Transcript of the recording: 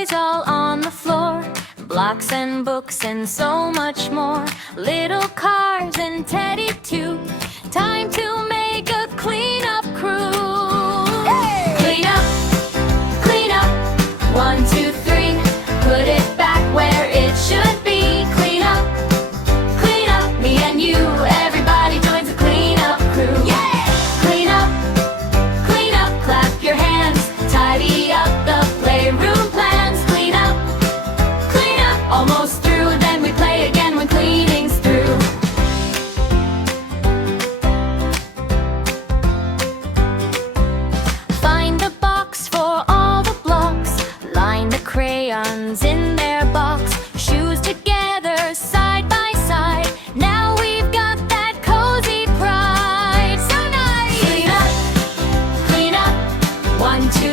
toys all on the floor, blocks and books and so much more. Little cars and Teddy too. Time to make a cleanup crew. Hey! Clean up, 1, 2, 3. Put it back where it should be. Clean up, me and you. Everybody joins the cleanup crew. Yeah! Clean up, clap your hands. Tidy up the playroom plans. Clean up, almost through. Then we play again when cleaning's through. Find the box for all the blocks. Line the crayons in their box. Shoes together side by side. Now we've got that cozy pride. So nice! Clean up, 1, 2,